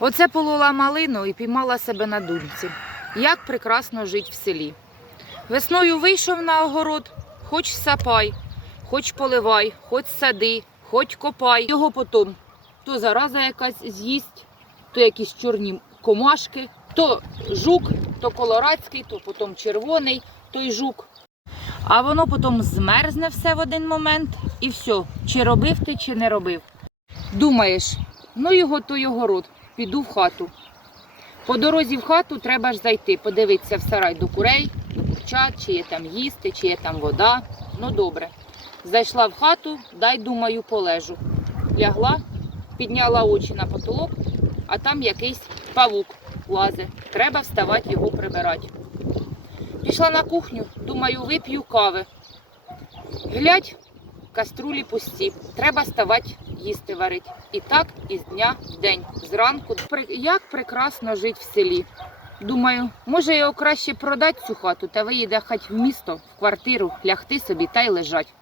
Оце полола малину і піймала себе на думці. Як прекрасно жить в селі. Весною вийшов на огород, хоч сапай, хоч поливай, хоч сади, хоч копай. Його потім то зараза якась з'їсть, то якісь чорні комашки, то жук, то колорадський, то потім червоний, той жук. А воно потім змерзне все в один момент і все, чи робив ти, чи не робив. Думаєш, ну його той огород, піду в хату. По дорозі в хату треба ж зайти, подивитися в сарай до курей, до курчат, чи є там їсти, чи є там вода. Ну добре. Зайшла в хату, дай, думаю, полежу. Лягла, підняла очі на потолок, а там якийсь павук лазе. Треба вставати його прибирати. Пішла на кухню, думаю, вип'ю кави. Глядь, каструлі пусті. Треба ставати їсти варити. І так із дня в день, зранку. Як прекрасно жити в селі. Думаю, може його краще продати цю хату та виїде хоч в місто, в квартиру, лягти собі та й лежать.